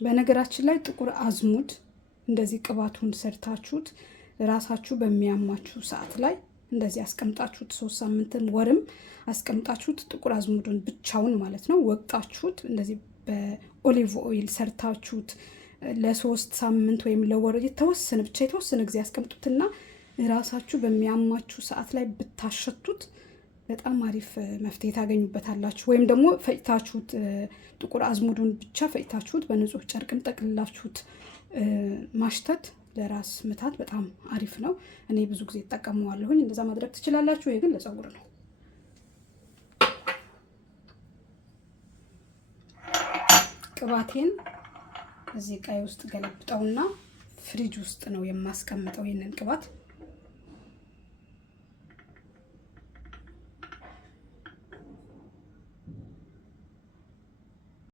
በነገራችን ላይ ጥቁር አዝሙድ እንደዚህ ቅባቱን ሰርታችሁት ራሳችሁ በሚያማችሁ ሰዓት ላይ እንደዚህ አስቀምጣችሁት 3 ሳምንትም ወርም አስቀምጣችሁት ጥቁር አዝሙዱን ብቻውን ማለት ነው ወቅጣችሁት እንደዚህ በኦሊቭ ኦይል ሰርታችሁት ለ3 ሳምንት ወይም ለወር የተወሰነ ጊዜ አስቀምጡትና ራሳችሁ በሚያማችሁ ሰዓት ላይ ብታሸቱት በጣም አሪፍ መፍትሄ ታገኙበታላችሁ። ወይም ደግሞ ፈጭታችሁት ጥቁር አዝሙዱን ብቻ ፈጭታችሁት በንጹህ ጨርቅም ጠቅልላችሁት ማሽተት ለራስ ምታት በጣም አሪፍ ነው። እኔ ብዙ ጊዜ ተጠቀመዋለሁኝ። እንደዛ ማድረግ ትችላላችሁ። ይሄ ግን ለፀጉር ነው። ቅባቴን እዚህ ቃይ ውስጥ ገለብጠውና ፍሪጅ ውስጥ ነው የማስቀምጠው። ይሄንን ቅባት